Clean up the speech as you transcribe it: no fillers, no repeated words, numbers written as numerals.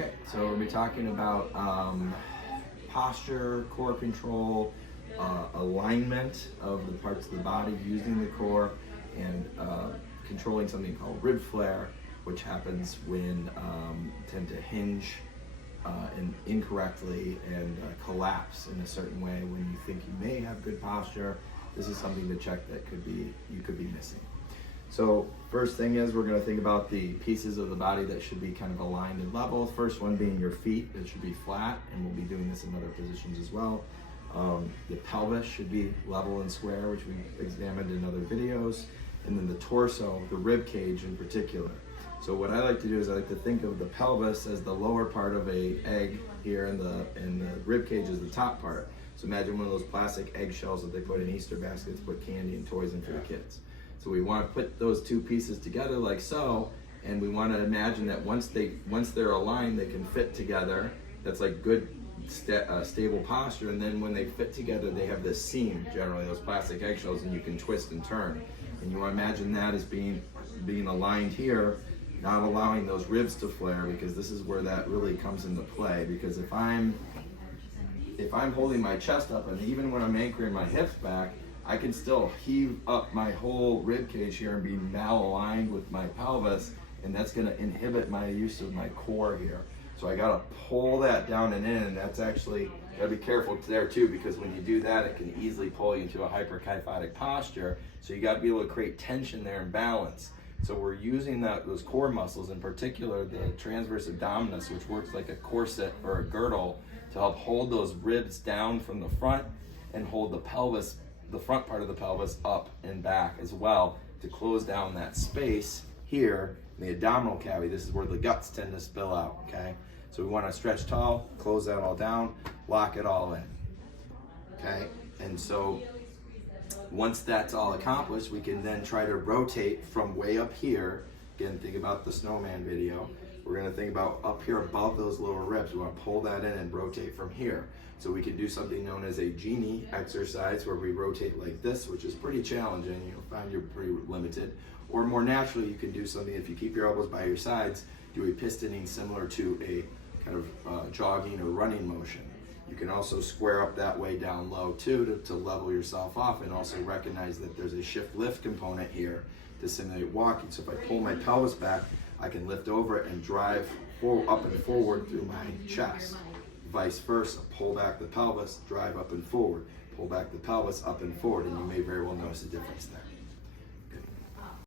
Okay, so we'll be talking about posture, core control, alignment of the parts of the body using the core, and controlling something called rib flare, which happens when tend to hinge incorrectly and collapse in a certain way when you think you may have good posture. This is something to check that you could be missing. So first thing is we're going to think about the pieces of the body that should be kind of aligned and level. First one being your feet. It should be flat, and we'll be doing this in other positions as well. The pelvis should be level and square, which we examined in other videos. And then the torso, the rib cage in particular. So what I like to do is I like to think of the pelvis as the lower part of a egg here, and the rib cage is the top part. So imagine one of those plastic eggshells that they put in Easter baskets, put candy and toys in for the kids. So we want to put those two pieces together like so, and we want to imagine that once they're aligned, they can fit together. That's like good stable posture. And then when they fit together, they have this seam, generally those plastic eggshells, and you can twist and turn. And you want to imagine that as being aligned here, not allowing those ribs to flare, because this is where that really comes into play. Because if I'm holding my chest up, and even when I'm anchoring my hips back, I can still heave up my whole rib cage here and be malaligned with my pelvis, and that's going to inhibit my use of my core here. So I got to pull that down and in, and that's actually, got to be careful there too, because when you do that, it can easily pull you into a hyperkyphotic posture. So you got to be able to create tension there and balance. So we're using those core muscles, in particular the transverse abdominis, which works like a corset or a girdle, to help hold those ribs down from the front and hold the pelvis, the front part of the pelvis, up and back as well, to close down that space here in the abdominal cavity. This is where the guts tend to spill out, okay? So we want to stretch tall, close that all down, lock it all in, okay? And so once that's all accomplished, we can then try to rotate from way up here. Again, think about the snowman video. We're going to think about up here above those lower ribs. We want to pull that in and rotate from here. So we can do something known as a genie exercise, where we rotate like this, which is pretty challenging. You'll find you're pretty limited. Or more naturally, you can do something, if you keep your elbows by your sides, do a pistoning similar to a kind of jogging or running motion. You can also square up that way down low too, to level yourself off, and also recognize that there's a shift lift component here to simulate walking. So if I pull my pelvis back, I can lift over it and drive up and forward through my chest. Vice versa, pull back the pelvis, drive up and forward. Pull back the pelvis, up and forward, and you may very well notice a difference there.